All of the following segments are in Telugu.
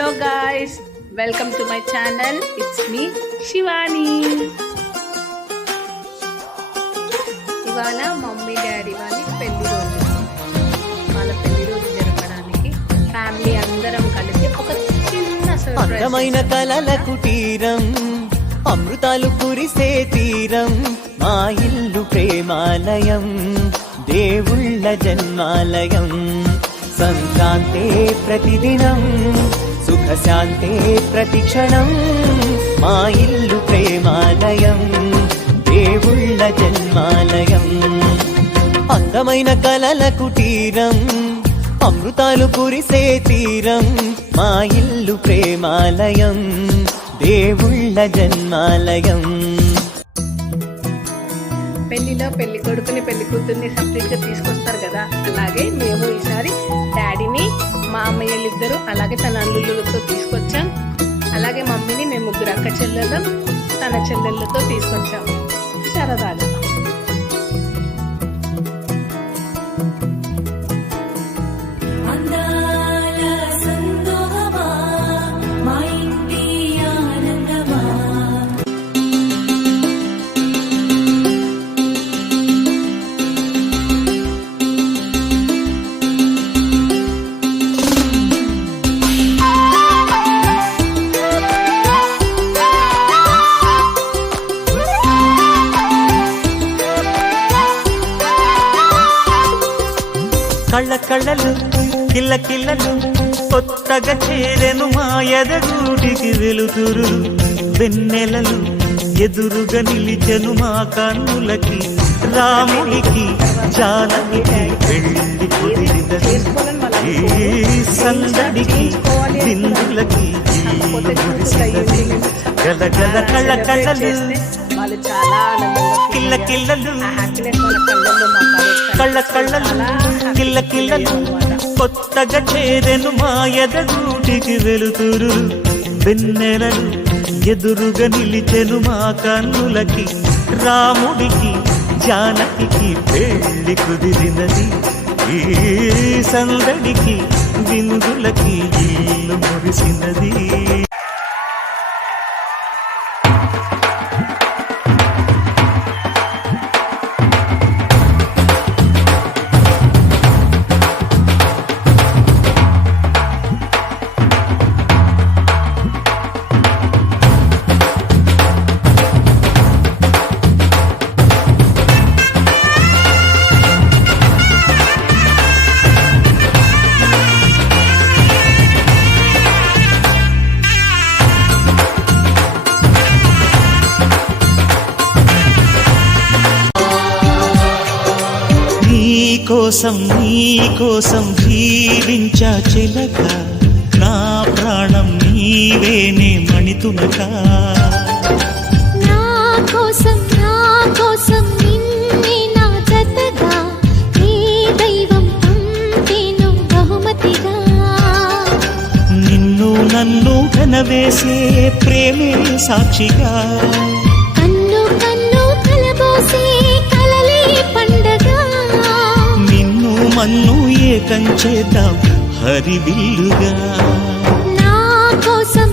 Hello guys, welcome to my channel. It's me Shivani. ఇవాళ మమ్మీ డాడీ వాళ్ళ పెళ్లి రోజు జరపడానికి ఫ్యామిలీ అందరం కలిసి ఒక చిన్న అందమైన కలల కుటీరం, అమృతాలు కురిసే తీరం, మా ఇల్లు ప్రేమాలయం, దేవుళ్ళ జన్మాలయం. సంక్రాంతే ప్రతిదినం, సుఖశాంతే ప్రతిక్షణం, మా ఇల్లు ప్రేమాలయం, దేవుళ్ళ జన్మాలయం. అందమైన కలల కుటీరం, అమృతాలు కురిసే తీరం, మా ఇల్లు ప్రేమాలయం, దేవుళ్ళ జన్మాలయం. పెళ్లిలో పెళ్లి కొడుకుని పెళ్లి కూతుర్ని సపరేట్గా తీసుకొస్తారు కదా, అలాగే మేము ఈసారి డాడీని మా అమ్మయ్యలిద్దరూ అలాగే తన అల్లుళ్ళతో తీసుకొచ్చాం. అలాగే మమ్మీని మేము ముగ్గురు అక్క చెల్లెళ్ళం తన చెల్లెళ్ళతో తీసుకొచ్చాం సరదాగా. కళ్ళ కళ్ళలు కిల్ల కిల్లలు కొత్తగా చేరెను మా ఎదగూటికి వెలుతురు, వెన్నెలలు ఎదురుగా నిలిచెను మా కన్నులకి, రాముడికి జానకి పెళ్లి కుదిరినది, ఈ సందడికి బిందులకి మురిసినది. గల గల కళ్ళ కళ్ళలు కిల్ల కిల్లలు, కళ్ళ కళ్ళలు కిల్ల కిల్లలు కొత్తగా చేరెను మా ఎదగూటికి వెలుతురు, వెన్నెలలు ఎదురుగా నిలిచెను మా కన్నులకి, రాముడికి జానకి పెళ్లి కుదిరినది, ఈ సందడికి బిందులకి ఇల్లు మురిసినది. నీకోసం జీవించా చిలక, నా ప్రాణం నీవేనే మణితునక. నా కోసం నిన్నే నా జతగా, నీ దైవం పంపేను బహుమతిగా. నిన్ను నన్ను కనవేసే ప్రేమే సాక్షిగా, కన్ను కన్ను కలబోసే కలలే పండగ. మన్ను ఏకం చేద్దాం హరివిల్లుగా. నా కోసం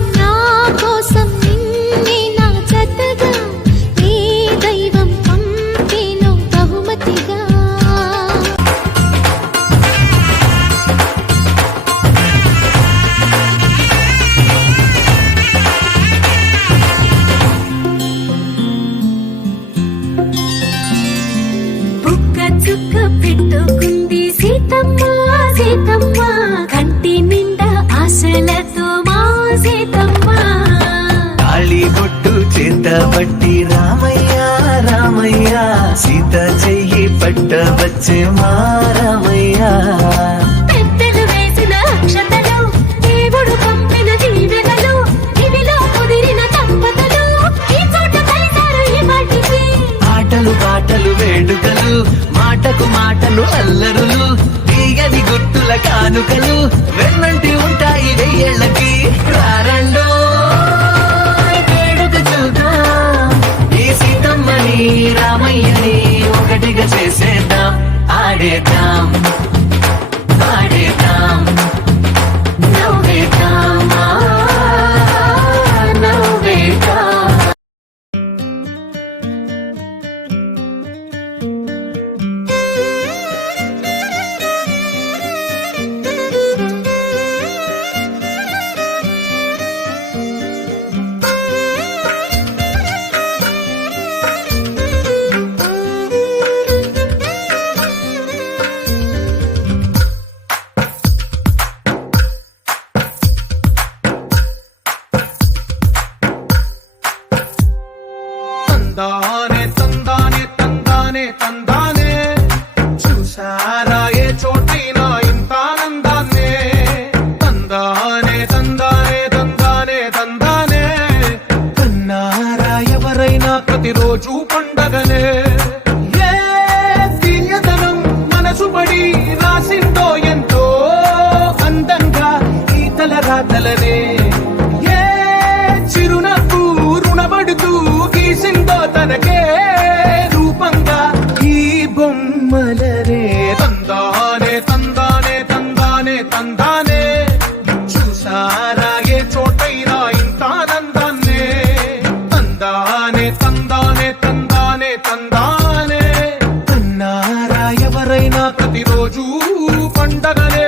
నిన్నే నా జతగా, నీ దైవం పంపేను బహుమతిగా. బుక్క చుక్క పెట్టుకుంది సీతమ్మ కంటి నిండా ఆశలతో మా సీతమ్మ. తాళి బొట్టు చేత పట్టి రామయ్య సీత చెయ్యి పట్ట వచ్చే మా రామయ్య. పెద్దలు వేసిన అక్షతలు, దేవుడు పంపిన దీవెనలు, ఇవిలో కుదిరిన దంపతులు ఈ చోట కలిసారు ఈ వాటికి. ఆటలు పాటలు వేడుకలు, మాటకు మాటలు అల్లరులు, తీయని గుర్తుల కానుకలు వెన్నంటి ఉంటాయి వెయ్యేళ్ళకి. రారండో వేడుక చూద్దాం, ఈ సీతమ్మని రామయ్యని ఒకటిగా చేసేద్దాం, ఆడేద్దాం. తలరాతలనే ఏ చిరునవ్వు రుణపడుతూ గీసిందో తనకే రూపంగా ఈ బొమ్మలనే తందానే తందానే తందానే తందానే చూసారా ఏ చోటైనా ఇంత ఆనందాన్నే తందానే తందానే తందానే తందానే అన్నారా ఎవరైనా ప్రతిరోజు పండగలే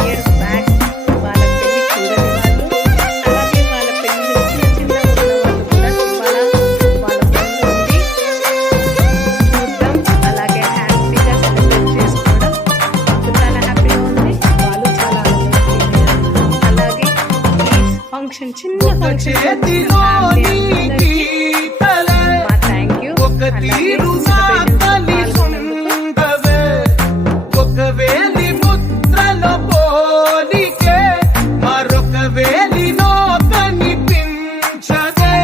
years back వాళ్ళ పెళ్లి చూడని వాళ్ళు, అలాగే వాళ్ళ పెళ్లిలో చిన్న చిన్న ఉన్న వాళ్ళు కూడా ఇవాళ వాళ్ళ ముందు ఉండి చూడడం, అలాగే హ్యాపీగా సెలబ్రేట్ చేసుకోవడం నాకు చాలా హ్యాపీగా ఉంది. వాళ్ళు చాలా ఆనందంగా అలాగే ఈ ఫంక్షన్ చిన్న ఫంక్షన్ చేతిలోని గీతలే థ్యాంక్ యూ. ఒక తీరు సాతలి సుందవే ఒక వేలి ముద్రల పోలికే మరొక వేలిలో కనిపించదే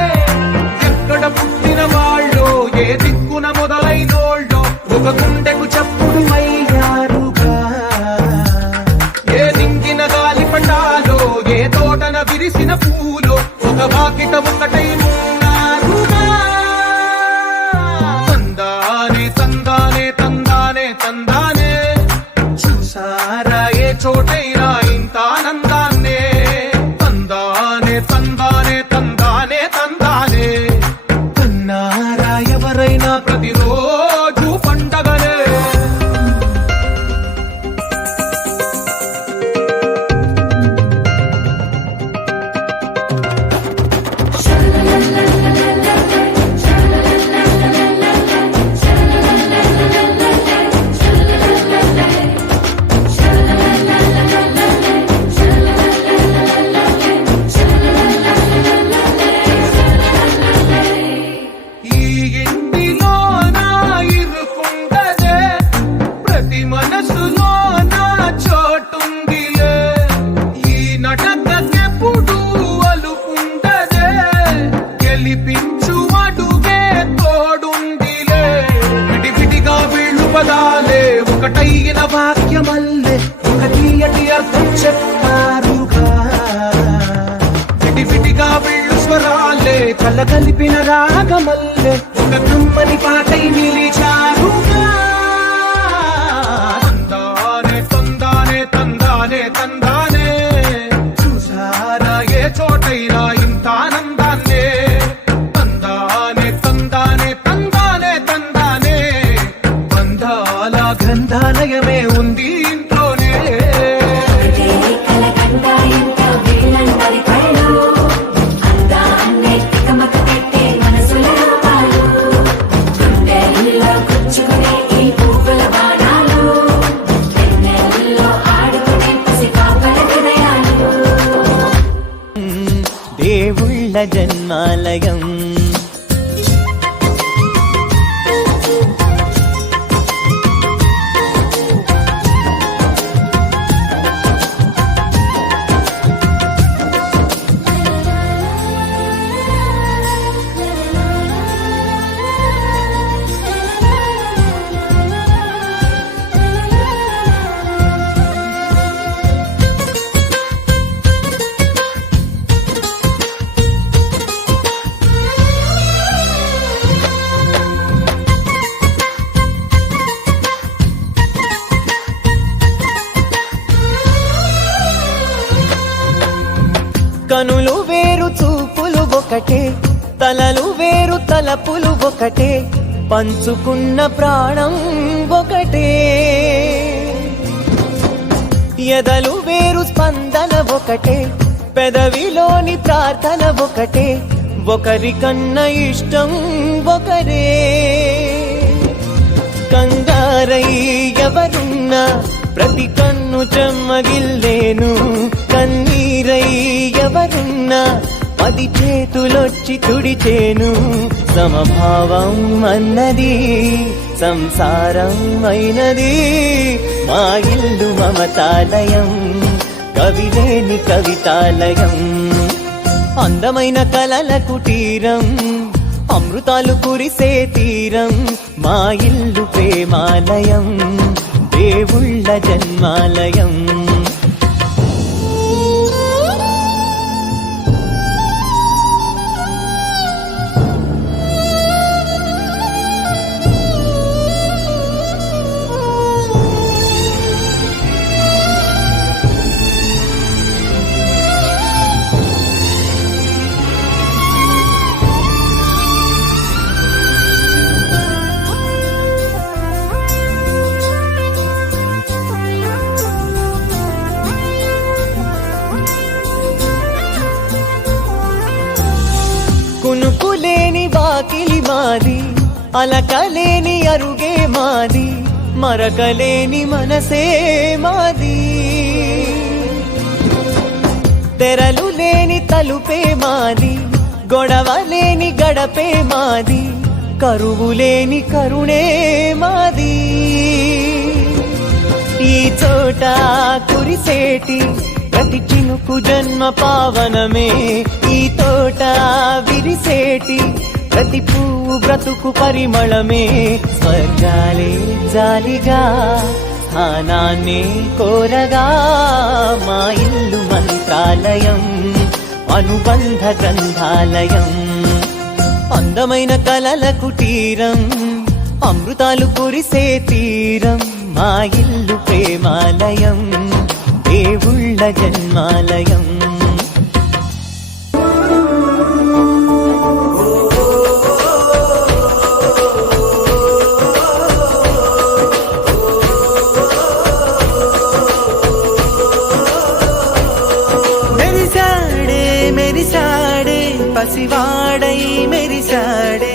ఎక్కడ పుట్టిన వాళ్ళో ఏ దిక్కున మొదలైనోళ్ళో ఒక గుండెకు చప్పుడు అయ్యారుగా ఏ దింగిన గాలి పటాలో ఏ తోటన విరిసిన పూలో ఒక వాకిట ఒకటై ఉన్నారుగా తందానే తందానే తందానే తందానే చూసారా ఏ చోటైనా ఇంత ఆనందాన్నే తందానే తందానే తందానే తందానే అన్నారా ఎవరైనా ప్రతిరోజు పండగలే ఈ ఇంటిలో నా ఇరుకుండదే ప్రతి మనసులో నా చోటుందిలే ఈ నటకెప్పుడు అలుకుండదే గెలిపించు అడుగే తోడుందిలే విడివిడిగా వీళ్ళు పదాలే ఒకటైన వాక్యమల్లే ఒక తీయటి అర్థం చెప్పారుగా విడివిడిగా వీళ్ళు స్వరాలే కల కలిపిన రాగమల్లే ఒక కమ్మని పాటై నిలిచారుగా తందానే తందానే తందానే తందానే చూసారా ఏ చోటైనా ఇంత ఆనందాన్నే తందానే తందానే తందానే తందానే బంధాల గంధాలయమే ఉంది ఇంట్లోనే దేవుళ్ళ జన్మాలయం కనులు వేరు చూపులు ఒకటే తలలు వేరు తలపులు ఒకటే పంచుకున్న ప్రాణం ఒకటే ఎదలు వేరు స్పందన ఒకటే పెదవిలోని ప్రార్థన ఒకటే ఒకరికన్నా ఇష్టం ఒకరే కంగారై ఎవరున్నా ప్రతి కన్ను చెమ్మగిల్లేను కన్నీరై ఎవరున్నా 10 చేతులొచ్చి తుడిచేను సమభావం అన్నది సంసారం అయినది మా ఇల్లు మమతాలయం కవిలేని కవితాలయం అందమైన కలల కుటీరం అమృతాలు కురిసే తీరం మా ఇల్లు ప్రేమాలయం దేవుళ్ళ జన్మాలయం కునుకులేని వాకిలి మాది అలకలేని అరుగే మాది మరకలేని మనసే మాది తెరలు లేని తలుపే మాది గొడవలేని గడపే మాది కరువులేని కరుణే మాది ఈ చోట కురిసేటి ప్రతి చినుకు జన్మ పావనమే ఈ తోట విరిసేటి ప్రతి పువ్వు బ్రతుకు పరిమళమే స్వర్గాలే జాలిగా స్థానాన్ని కోరగా మా ఇల్లు మంత్రాలయం అనుబంధ గ్రంథాలయం అందమైన కలల కుటీరం అమృతాలు కురిసే తీరం మా ఇల్లు ప్రేమాలయం దేవుళ్ళ జన్మాలయం మెరిసాడే మెరిసాడే పసివాడై మెరిసాడే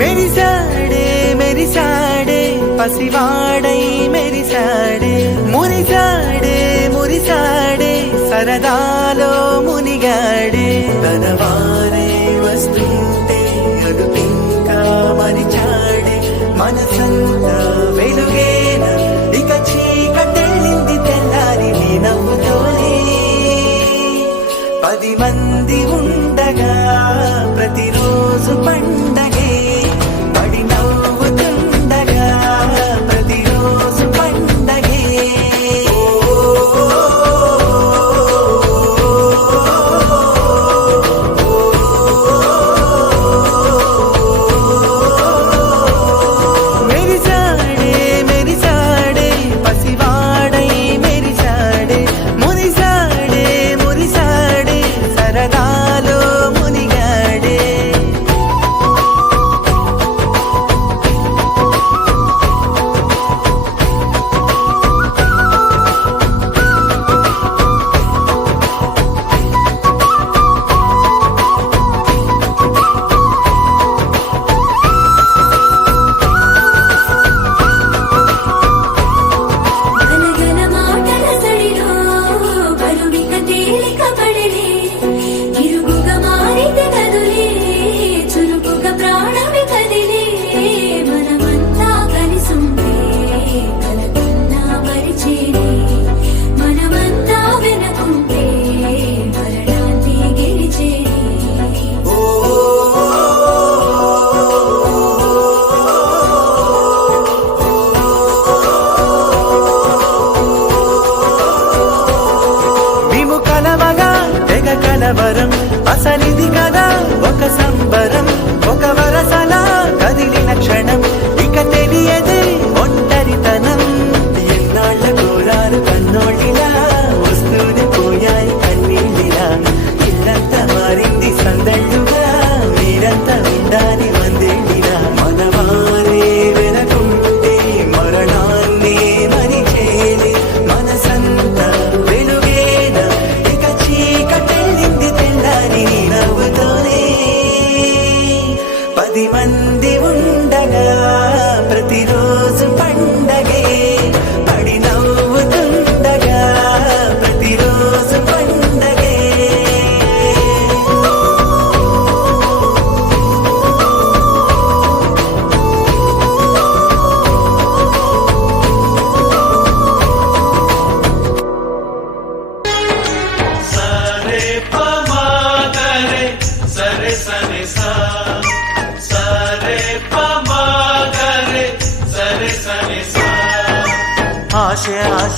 మెరిసాడే మెరిసాడే పసివాడై మెరిసాడే మురిసాడే మురిసాడే సరదాలో మునిగాడే తనవారే వస్తుంటే అడుపింకా మరిచాడే మనసంతా వెలుగేన ఇక చీకటెళ్ళింది తెల్లారి నీ నవ్వుతోనే 10 మంది ఉండగా ప్రతిరోజు పండగే పడి నవ్వుతుండగా ప్రతిరోజు పండగే మెరిసాడే మెరిసాడే పసివాడై మెరిసాడే మురిసాడే మురిసాడే సరదాలో మునిగాడే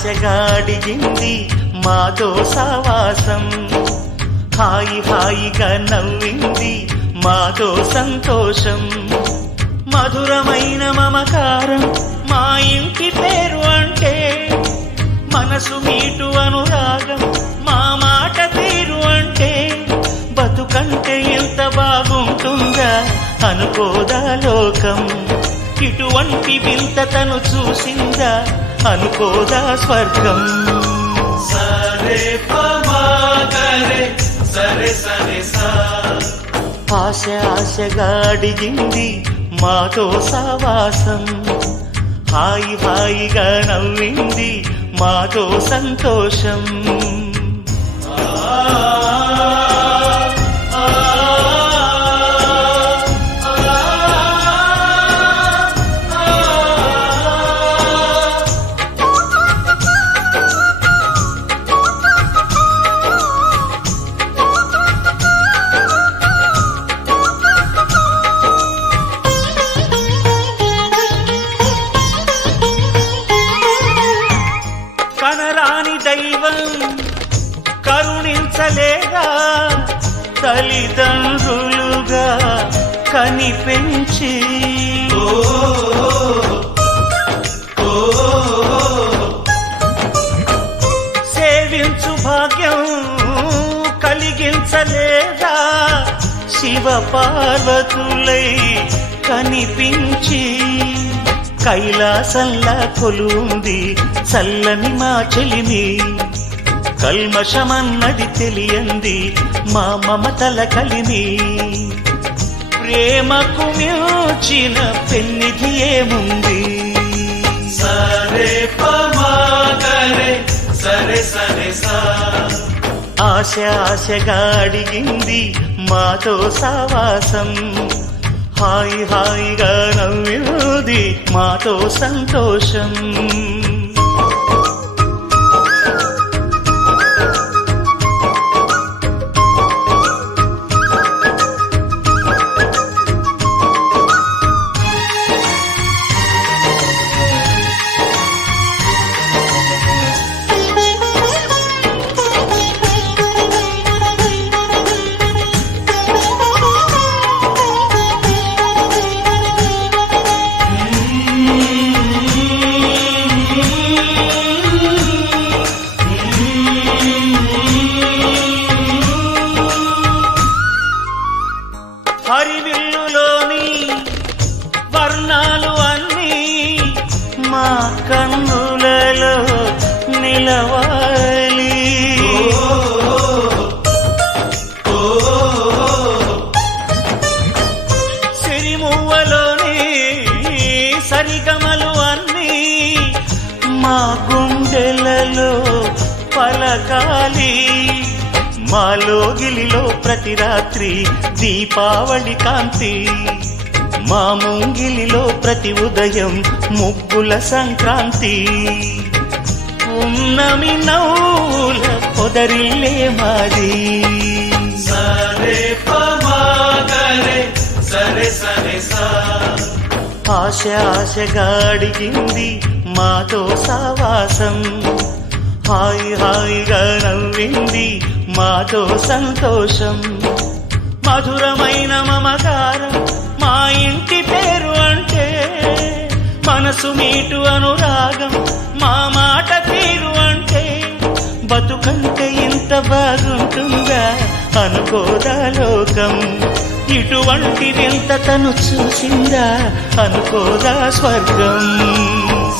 ఆశగా అడిగింది మాతో సావాసం హాయి హాయిగా నవ్వింది మాతో సంతోషం మధురమైన మమకారం మా ఇంటి పేరు అంటే మనసు మీటు అనురాగం మా మాట తీరు అంటే బతుకంటే ఎంత బాగుంటుందా అనుకోదా లోకం ఇటువంటి వింత తను చూసిందా అనుకోదా స్వర్గం సరే పమాగరే సరే సరే సా ఆశ ఆశగా అడిగింది మాతో సావాసం హాయి హాయిగా నవ్వింది మాతో సంతోషం కనరాని దైవం కరుణించలేగా తల్లిదండ్రులుగా కనిపెంచి సేవించు భాగ్యం కలిగించలేగా శివ పార్వతులై కనిపించి కైలాసంలా కొలుంది చల్లని మా చెలిమి కల్మషమన్నది తెలియంది మా మమతల కలిమి ప్రేమకు మించిన పెన్నిధి ఏముంది సరే పమాగరే సరే సరే సా ఆశ ఆశగా అడిగింది మాతో సావాసం హాయి హాయిగా నవ్వింది మాతో సంతోషం హరివిల్లులోని వర్ణాలు అన్నీ మా కన్నులలో నిలవాలి సిరిమువ్వలోని సరిగమలు అన్నీ మా గుండెలలో పలకాలి మాలో గిలిలో ప్రతి రాత్రి దీపావళి కాంతి మా ముంగిలిలో ప్రతి ఉదయం ముగ్గుల సంక్రాంతి ఉన్నమి నవ్వుల పొదరిల్లే మాది సరే పమాగరే సరే సరే సా ఆశ ఆశగా అడిగింది మాతో సావాసం హాయి హాయిగా నవ్వింది మాతో సంతోషం మధురమైన మమకారం మా ఇంటి పేరు అంటే మనసు మీటు అనురాగం మా మాట తీరు అంటే బతుకంటే ఇంత బాగుంటుందా అనుకోదా లోకం ఇటువంటి వింత తను చూసిందా అనుకోదా స్వర్గం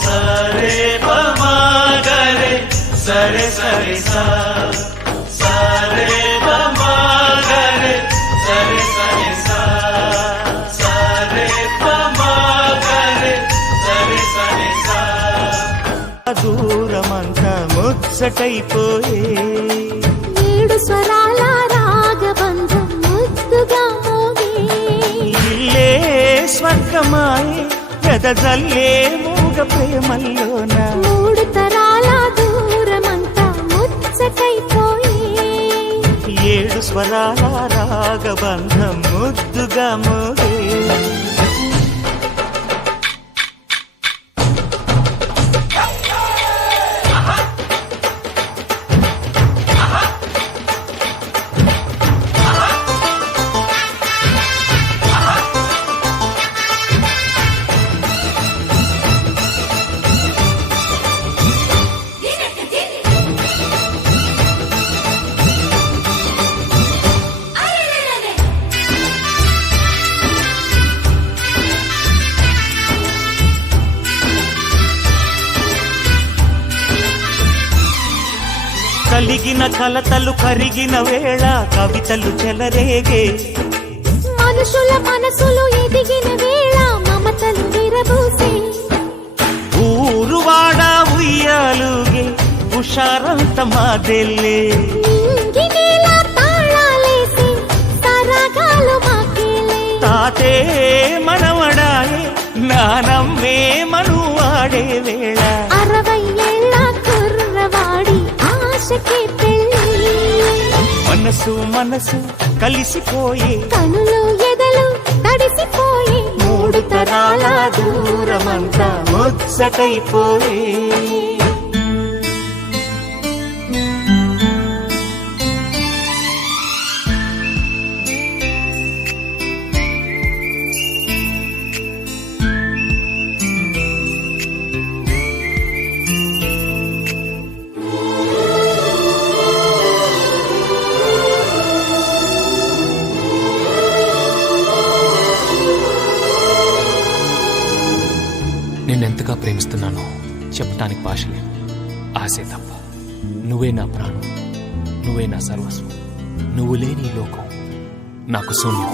సరే పమాగరే సరే సరే సా సరే పమాగరే సరే సరే సా సరే పమాగరే సరే సరే సా దూరమంతా ముచ్చటైపోయే ఏడు స్వరాల రాగబంధం ముద్దుగా మోగే ఇల్లే స్వర్గమాయే వెదజల్లే మూగ ప్రేమల్లోన మూడు తరాల దూరమంతా ముచ్చటైపోయే ఏడు స్వరాల రాగబంధం ముద్దుగా మోగే కలిగిన కలతలు కరిగిన వేళ కవితలు చెలరేగే మనుషుల మనసులు ఎదిగిన వేళ మమతలు విరబూసే ఊరువాడ ఉయ్యాలుగే హుషారంత మాదెల్లే నింగినేల తాళాలేసి సరాగాలు మాకేలే తాతే మనవడాయే నానమ్మే మనువాడే వేళ 60 ఏళ్ళ కుర్రవాడి ఆశకి పెళ్ళి మనసు మనసు కలిసిపోయే కనులు ఎదలు తడిసిపోయి మూడు తరాల దూరమంతా ముచ్చటైపోయే నిన్నెంతగా ప్రేమిస్తున్నానో చెప్పటానికి భాష లేదు. ఆశే తప్ప. నువ్వే నా ప్రాణం, నువ్వే నా సర్వస్వం. నువ్వు లేని ఈ లోకం నాకు శూన్యం.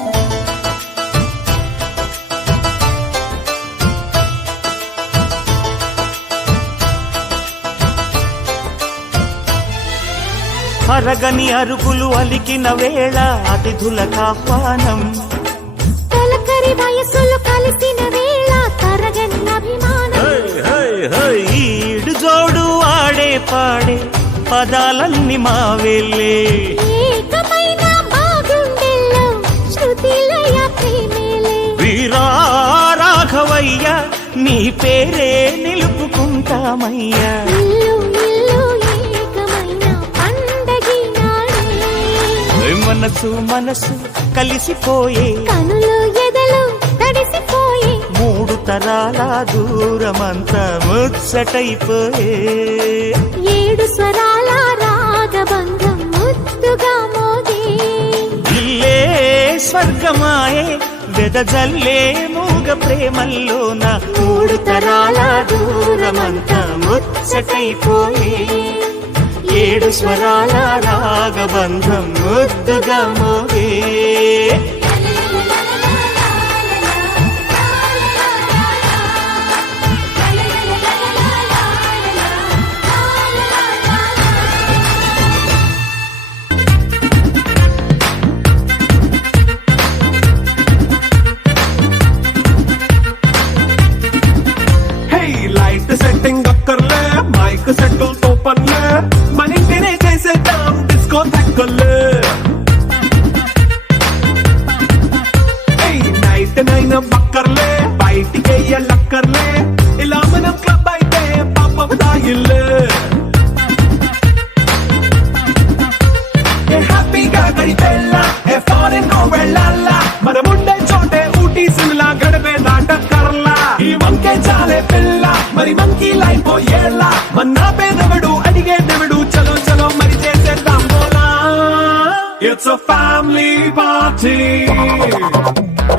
అరగని అరుగులు అలికిన వేళ అతిథులకు ఆహ్వానం తొలకరి వయసులు కలిసిన వేళ తరగని అభిమానం ఈడు జోడు ఆడే పాడే పదాలన్నీ మావెళ్ళే ఏకమైన బాగుండెల్లో శృతిలయ ప్రేమేలే వీరా రాఘవయ్య నీ పేరే నిలుపుకుంటామయ్యా ఇల్లు ఇల్లు ఏకమైన పండగి నాడే మనసు మనసు కలిసిపోయే కనులు ఎదలు తడిసిపోయి మూడు తరాల దూరమంతా ముచ్చటైపోయే 7 స్వరాల రాగబంధం ముద్దుగా మోగే ఇల్లే స్వర్గమాయే వెదజల్లే మూగ ప్రేమల్లోన మూడు తరాల దూరమంతా ముచ్చటైపోయే 7 స్వరాల రాగబంధం ముద్దుగా మోగే లైట్ సెట్టింగ్ అక్కర్లే మైక్ సెట్టులు తోపర్లే మన ఇంటినే చేసేద్దాం డిస్కో తక్కర్లే నైట్ నైన్ బక్కర్లే బయటికి వెయ్యలక్కర్లే ఇలా మనం క్లబ్ అయితే పాపం దాయిల్లే హ్యాపీగా గడిపెళ్ళ ఏ ఫారెన్ వెళ్ళాలా మన ఉండే చోటే ఊటీ సిమ్లా గడిపే నాటకర్లా ఈ వంకే చాలే పిల్ల మరి మంకీ లైఫ్ ఏళ్ళ మన్నా పేదవడు అడిగే దేవుడు చలో చలో మరి చేసేద్దాం బోలా it's a family party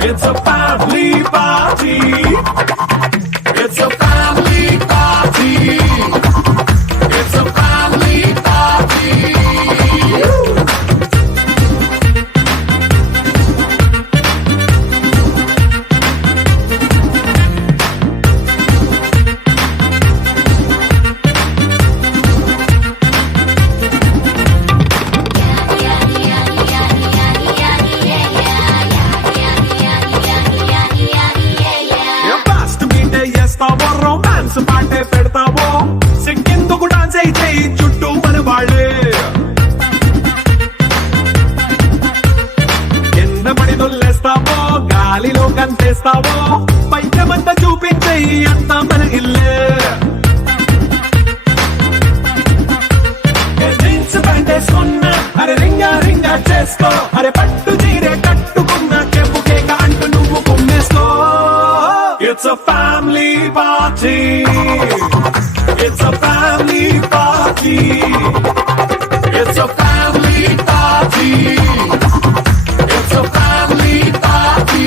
it's a family party it's a family party it's a family party romance పాటే పెడతావో సిక్కిందుకు డాన్స్ అయితే చుట్టూ మన వాళ్ళే కింద పడి దొల్లేస్తావో గాలిలో కంటేస్తావో పైకమంతా చూపించే అంతా మన ఇల్లే జీన్స్ ప్యాంట్ వేసుకున్నా అరే రింగా రింగా చేసుకో అరే పట్టు చీరే కట్టుకున్నా చెప్పు కేక అంటూ నువ్వు కుమ్మేసుకో It's a family party. It's a family party. It's a family party. It's a family party.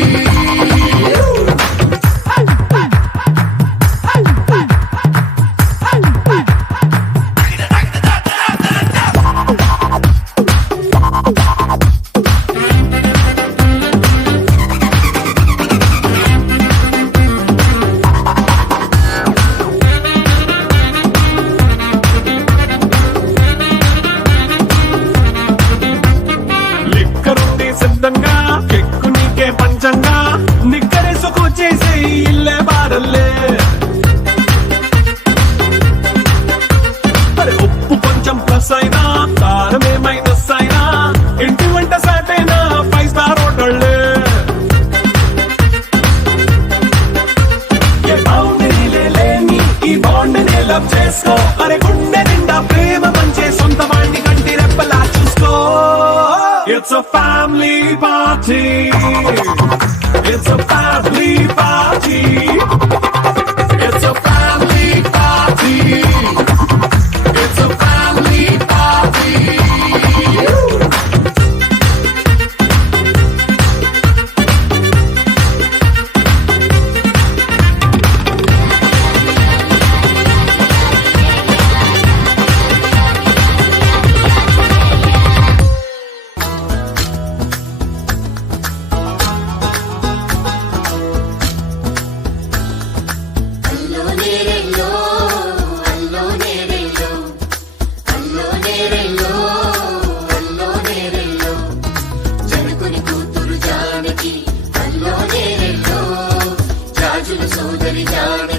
party. It's a family party. It's a family party. It's a family party. సోదరి జానకి